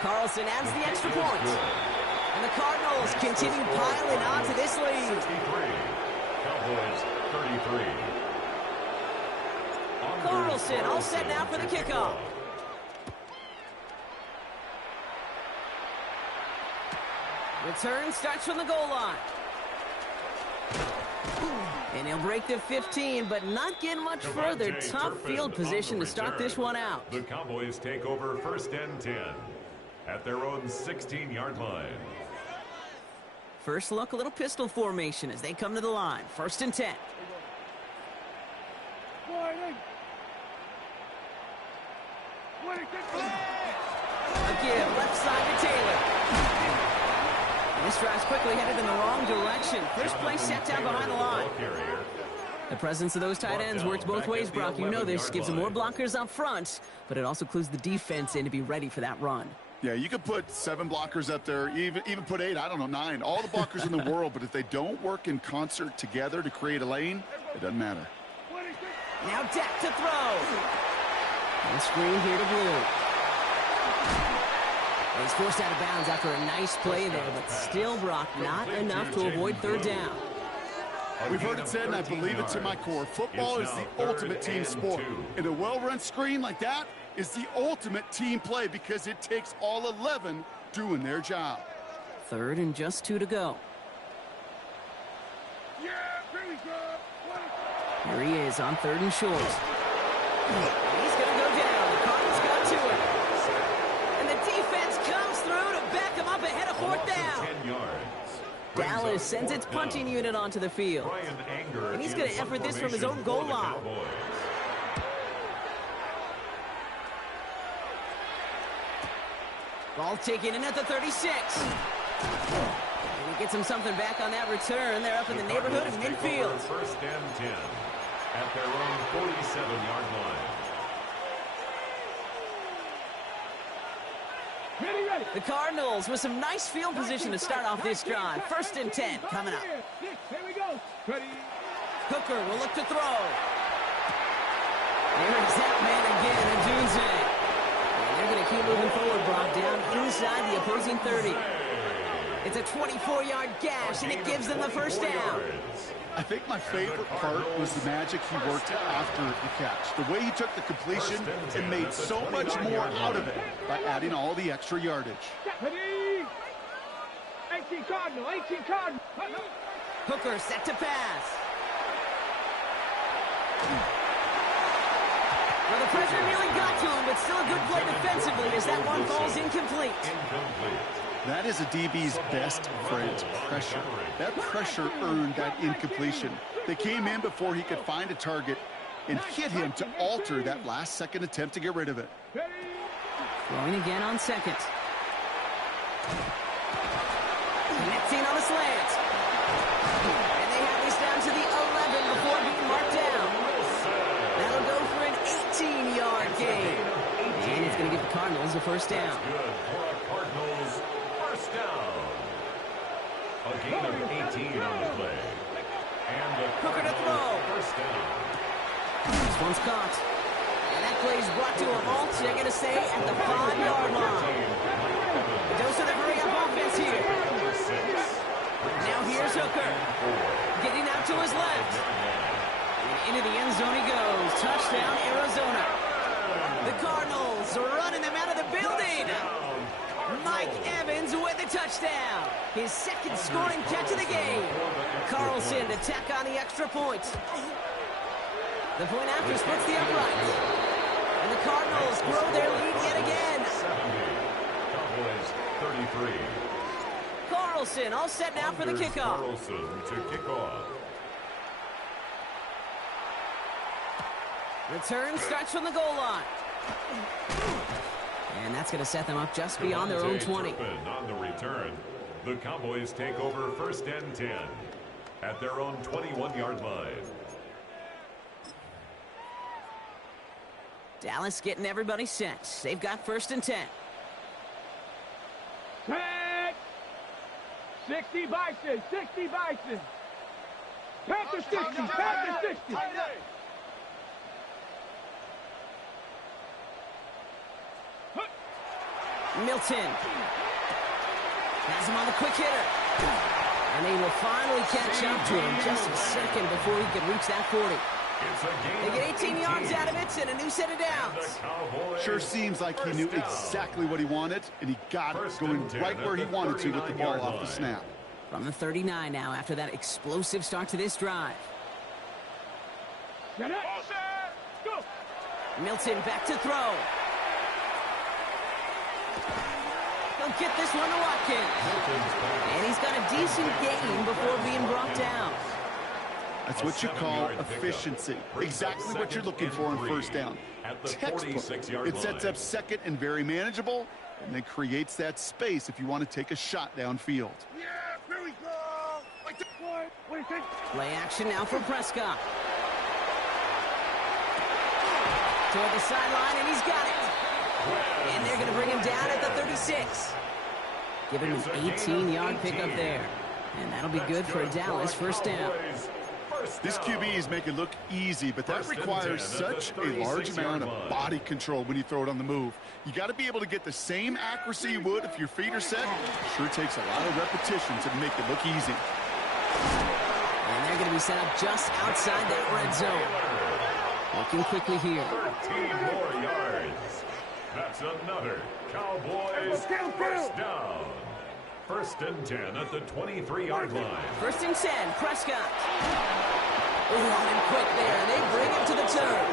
Carlson adds the extra point. And the Cardinals continue piling on to this lead. 63. Cowboys 33. Carlson all set now for the kickoff. Return starts from the goal line. And he'll break the 15, but not get much further. Tough field position to start this one out. The Cowboys take over first and 10 at their own 16-yard line. First look, a little pistol formation as they come to the line. First and 10. A give left side to Taylor. This drive's quickly headed in the wrong direction. First play set down behind the line. The presence of those tight ends works both ways, Brock. You know this. Gives them more blockers up front, but it also clues the defense in to be ready for that run. Yeah, you could put 7 blockers up there, even put 8, I don't know, 9. All the blockers in the world, but if they don't work in concert together to create a lane, it doesn't matter. Now Dak to throw. And screen here to Blue. He's forced out of bounds after a nice play there, but still, Brock, not enough to avoid third down. We've heard it said, and I believe it to my core, football is the ultimate team sport. And a well-run screen like that is the ultimate team play because it takes all 11 doing their job. Third and just 2 to go. Here he is on third and short. He's going to go down. The Cardinals got to it. And the defense comes through to back him up ahead of fourth down. 10 yards. Dallas sends its punting unit onto the field. And he's going to effort this from his own goal line. Ball taken in at the 36. And he gets him something back on that return. They're up in the neighborhood of midfield. First and 10 at their own 47-yard line. Ready. The Cardinals with some nice field position to start off this drive. First and 10 coming up. Here we go. Ready. Hooker will look to throw. There's that man again, Adunze. And they're going to keep moving forward, Brock, down inside the opposing 30. It's a 24-yard gash, and it gives them the first down. I think my favorite part was the magic he worked after the catch. The way he took the completion and made so much more out of it by adding all the extra yardage. Ready. 18 Cardinal. Hooker set to pass. Well, the pressure nearly got to him, but still a good play defensively as that one falls incomplete. That is a DB's best friend, pressure. That pressure earned that incompletion. They came in before he could find a target and hit him to alter that last-second attempt to get rid of it. Throwing again on second. Connecting on a slant. And they have this down to the 11 before being marked down. That'll go for an 18-yard gain. And it's going to give the Cardinals a first down. Cardinals first down. A gain of 18 on the play. And the Hooker to throw. First down. This one's caught. And that play is brought to a halt. They're going to stay at the 5-yard line. A dose of the hurry-up offense here. Now here's Hooker. Getting out to his left. And into the end zone he goes. Touchdown, Arizona. The Cardinals are running them out of the building. Mike Evans with the touchdown. His second scoring catch of the game. Carlson to tack on the extra point. The point after splits the uprights. And the Cardinals grow their lead yet again. 70. Cowboys 33. Carlson, all set now for the kickoff. Carlson to kick off. Return starts from the goal line. And that's going to set them up just beyond their own 20. On the return, the Cowboys take over 1st and 10 at their own 21-yard line. Dallas getting everybody set. They've got 1st and 10. Set. 60 Bison. 60 Bison. Pack the 60. Pack the 60. Milton has him on the quick hitter. And they will finally catch up to him just a second before he can reach that 40. They get 18 yards out of it and a new set of downs. Sure seems like he knew exactly what he wanted, and he got it going right where he wanted to with the ball off the snap. From the 39 now after that explosive start to this drive. Milton back to throw. He'll get this one to Watkins. And he's got a decent gain before being brought down. That's what you call efficiency. Exactly what you're looking for on 1st down. Textbook. It sets up 2nd and very manageable, and then creates that space if you want to take a shot downfield. Yeah, here we go. Play action now for Prescott. Toward the sideline, and he's got it. And they're going to bring him down at the 36. Give him an 18-yard pickup there. And that'll be good for a Dallas 1st down. This QBs make it look easy, but that requires such a large amount of body control when you throw it on the move. You got to be able to get the same accuracy you would if your feet are set. Sure takes a lot of repetition to make it look easy. And they're going to be set up just outside that red zone. Looking quickly here. 13 more yards. That's another Cowboys 1st down. 1st and 10 at the 23-yard line. 1st and 10, Prescott. Oh, and quick there, and they bring him to the turn.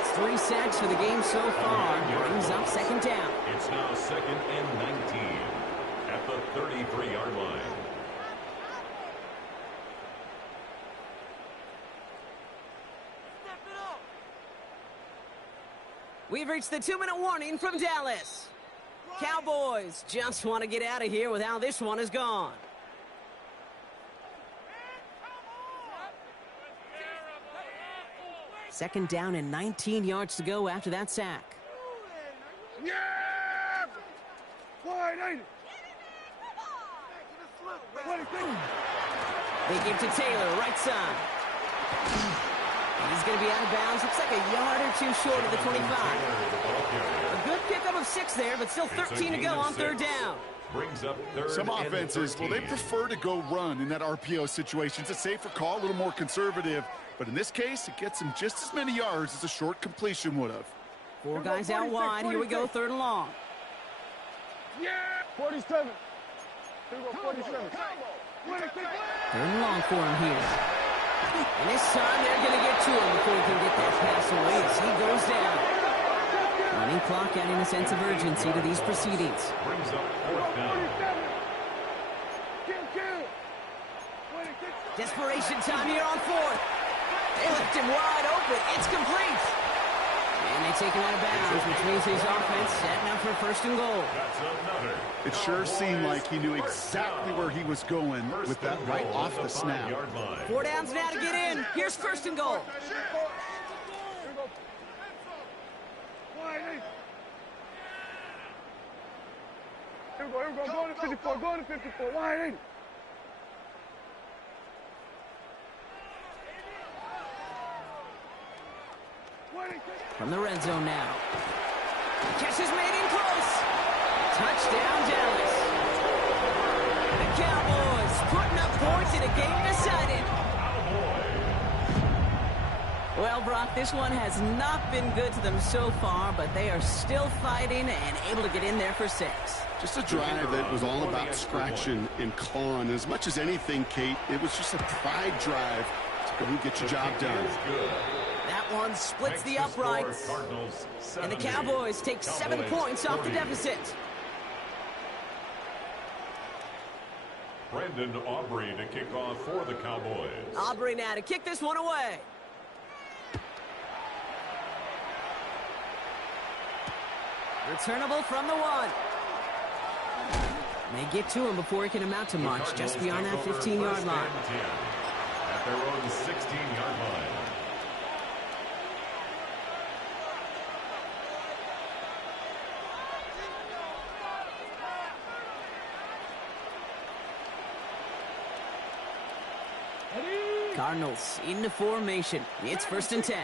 It's 3 sacks for the game so far. Brings up 2nd down. It's now 2nd and 19 at the 33-yard line. We've reached the 2-minute warning from Dallas. Cowboys just want to get out of here with how this one has gone. Second down and 19 yards to go after that sack. Yeah! Wide, ain't it? They give to Taylor, right side. And he's going to be out of bounds. Looks like a yard or two short of the 25. A good pickup of 6 there, but still 13 to go on 3rd down. Brings up 3rd. Some offenses, well, they prefer to go run in that RPO situation. It's a safer call, a little more conservative. But in this case, it gets him just as many yards as a short completion would have. 4 guys out wide. Here we go, 3rd and long. Yeah! 47. Here we go, 47. 3rd and long for him here. And this time they're going to get to him before he can get that pass away as he goes down. Running clock adding a sense of urgency to these proceedings. Brings up 4th down. Desperation time here on 4th. They left him wide open. It's complete. And they take him out of bounds, which means his offense setting up for 1st and goal. That's another. It sure seemed like he knew exactly where he was going with that right off the snap. 4 downs now to get in. Here's 1st and goal. Here we go, go to 54, go to 54, wide, ain't it? From the red zone now. Catch is made in close. Touchdown, Dallas. The Cowboys putting up points in a game decided. Well, Brock, this one has not been good to them so far, but they are still fighting and able to get in there for 6. Just a drive that was all about scratching and clawing. As much as anything, Kate, it was just a pride drive to go and get your job done. That one splits the uprights. And the Cowboys take 7 points off the deficit. Brendan Aubrey to kick off for the Cowboys. Aubrey now to kick this one away. Returnable from the 1. May get to him before he can amount to much, just beyond that 15-yard line. At their own 16-yard line. Cardinals into formation. It's 1st and 10.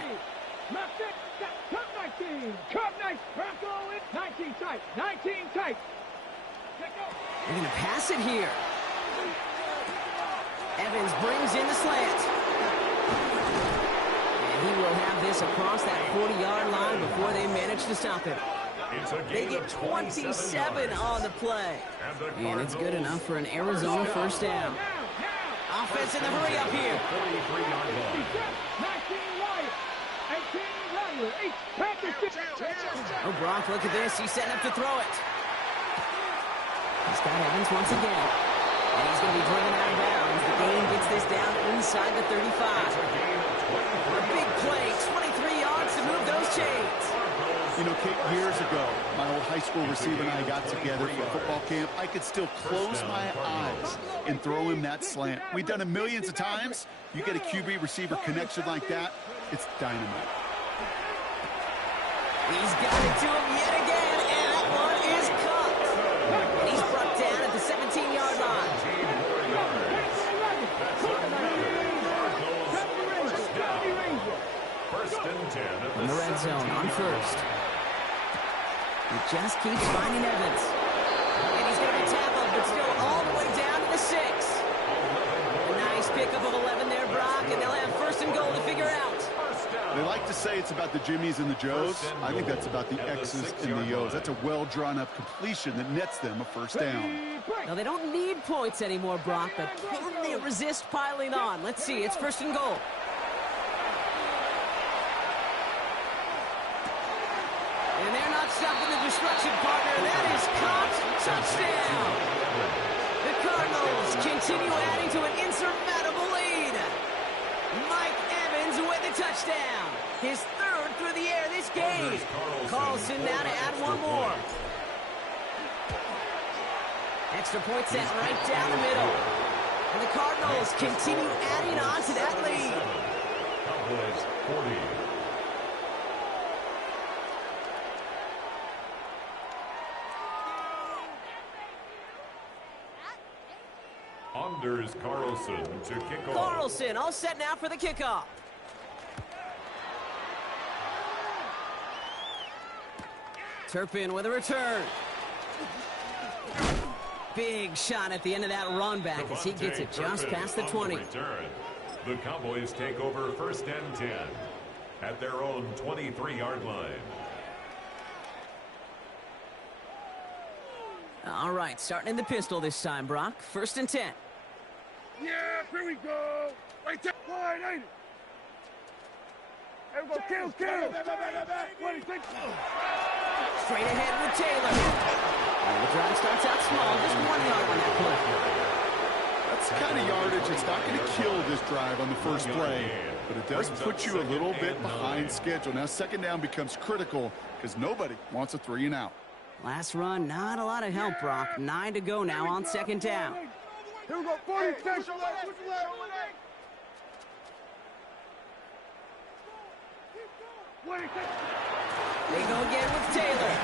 Cup 19. Cup 19. Bronco in 19 tight. 19 tight. They're going to pass it here. Evans brings in the slant. And he will have this across that 40-yard line before they manage to stop him. They get 27 on the play. And it's good enough for an Arizona 1st down. Offense in the hurry up here. 43-yard line. 19 wide. 18 regular. 8 Oh, Brock, look at this. He's setting up to throw it. He's got Evans once again. And he's going to be driven out of bounds. The game gets this down inside the 35. A big play. 23 yards to move those chains. You know, Kate, years ago, my old high school receiver and I got together for football camp. I could still close my eyes and throw him that slant. We've done it millions of times. You get a QB receiver connection like that, it's dynamite. He's got it to him yet again, and that one is caught. And he's brought down at the 17-yard line. First and 10 In the red zone on 1st. He just keeps finding Evans. And he's going to be tackled, but still all the way down to the 6. A nice pickup of 11 there, Brock, and they'll have 1st and goal to figure out. They like to say it's about the Jimmies and the Joes. I think that's about the X's and the O's. That's a well-drawn-up completion that nets them a 1st down. Now, they don't need points anymore, Brock, but can they resist piling on? Let's see. It's 1st and goal. And they're not stopping the destruction, partner. That is caught. Touchdown. The Cardinals continue adding to an insurmountable lead. Mike Evans with the touchdown. His 3rd through the air this game. Carlson now to add one more. Extra point set right down the middle. And the Cardinals continue adding on to that lead. Cowboys 40. Anders Carlson to kick off. Carlson all set now for the kickoff. Turpin with a return. Big shot at the end of that run back as he gets it just past the 20. The Cowboys take over 1st and 10 at their own 23-yard line. All right, starting in the pistol this time, Brock. 1st and 10. Yeah, here we go. Right there. Wide, ain't it? There we go. Kill. 26. Straight ahead with Taylor. And the drive starts out small, just 1 yard on that play. That's the kind of yardage it's not going to kill this drive on the first play, but it does put you a little bit behind schedule. Now 2nd down becomes critical because nobody wants a 3 and out. Last run, not a lot of help, Brock. 9 to go now on 2nd down. Here we go. 46. They go again with Taylor.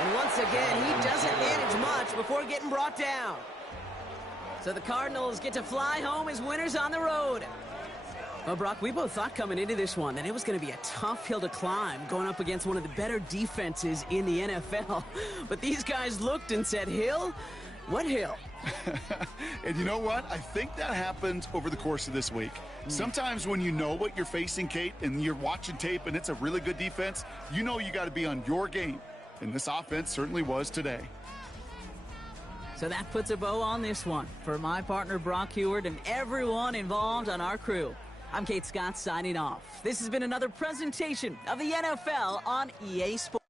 And once again, he doesn't manage much before getting brought down. So the Cardinals get to fly home as winners on the road. Well, Brock, we both thought coming into this one that it was going to be a tough hill to climb going up against one of the better defenses in the NFL. But these guys looked and said, Hill? What hill? And you know what? I think that happens over the course of this week. Sometimes when you know what you're facing, Kate, and you're watching tape and it's a really good defense, you know you got to be on your game. And this offense certainly was today. So that puts a bow on this one. For my partner, Brock Heward, and everyone involved on our crew, I'm Kate Scott signing off. This has been another presentation of the NFL on EA Sports.